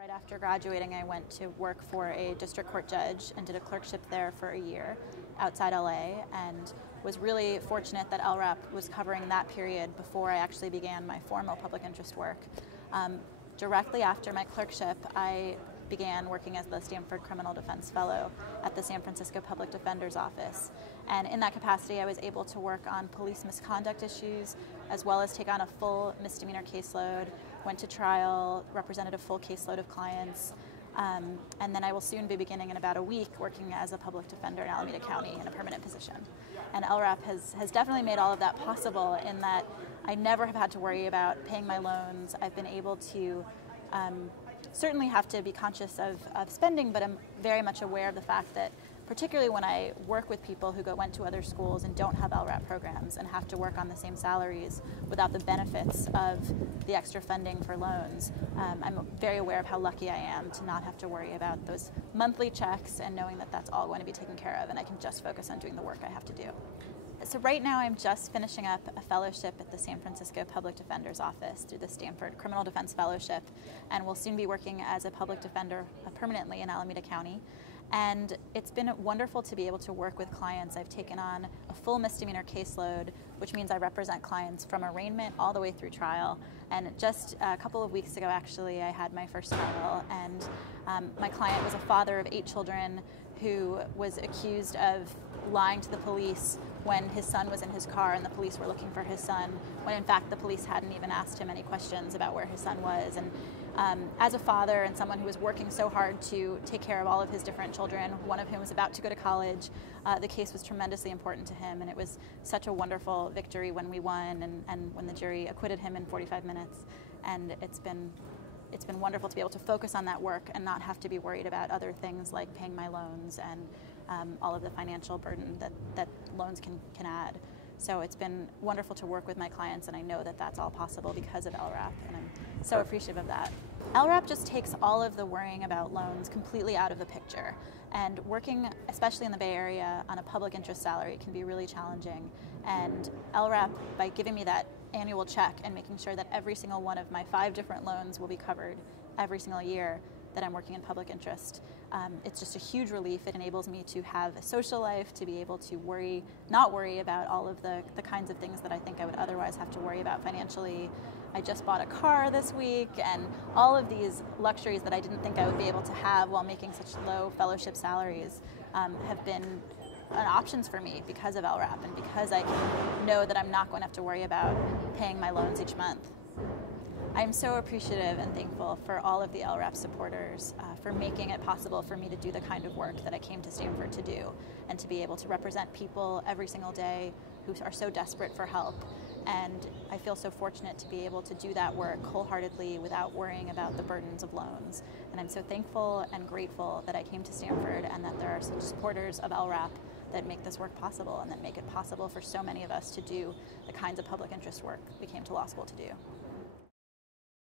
Right after graduating, I went to work for a district court judge and did a clerkship there for a year outside LA, and was really fortunate that LRAP was covering that period before I actually began my formal public interest work. Directly after my clerkship, I began working as the Stanford Criminal Defense Fellow at the San Francisco Public Defender's Office. And in that capacity, I was able to work on police misconduct issues, as well as take on a full misdemeanor caseload, went to trial, represented a full caseload of clients, and then I will soon be beginning in about a week working as a public defender in Alameda County in a permanent position. And LRAP has definitely made all of that possible in that I never have had to worry about paying my loans. I've been able to certainly have to be conscious of spending, but I'm very much aware of the fact that particularly when I work with people who went to other schools and don't have LRAP programs and have to work on the same salaries without the benefits of the extra funding for loans, I'm very aware of how lucky I am to not have to worry about those monthly checks and knowing that that's all going to be taken care of and I can just focus on doing the work I have to do. So right now I'm just finishing up a fellowship at the San Francisco Public Defender's Office through the Stanford Criminal Defense Fellowship, and will soon be working as a public defender permanently in Alameda County. And it's been wonderful to be able to work with clients. I've taken on a full misdemeanor caseload, which means I represent clients from arraignment all the way through trial. And just a couple of weeks ago, actually, I had my first trial, and my client was a father of 8 children who was accused of lying to the police when his son was in his car and the police were looking for his son, when in fact the police hadn't even asked him any questions about where his son was. And as a father and someone who was working so hard to take care of all of his different children, one of whom was about to go to college, the case was tremendously important to him, and it was such a wonderful victory when we won and when the jury acquitted him in 45 minutes. And it's been wonderful to be able to focus on that work and not have to be worried about other things like paying my loans and all of the financial burden that loans can add. So it's been wonderful to work with my clients, and I know that that's all possible because of LRAP, and I'm so appreciative of that. LRAP just takes all of the worrying about loans completely out of the picture, and working, especially in the Bay Area, on a public interest salary can be really challenging. And LRAP, by giving me that annual check and making sure that every single one of my 5 different loans will be covered every single year that I'm working in public interest, it's just a huge relief. It enables me to have a social life, to be able to not worry about all of the kinds of things that I think I would otherwise have to worry about financially. I just bought a car this week, and all of these luxuries that I didn't think I would be able to have while making such low fellowship salaries have been options for me because of LRAP and because I can know that I'm not going to have to worry about paying my loans each month. I'm so appreciative and thankful for all of the LRAP supporters for making it possible for me to do the kind of work that I came to Stanford to do, and to be able to represent people every single day who are so desperate for help. And I feel so fortunate to be able to do that work wholeheartedly without worrying about the burdens of loans. And I'm so thankful and grateful that I came to Stanford and that there are such supporters of LRAP that make this work possible and that make it possible for so many of us to do the kinds of public interest work we came to law school to do.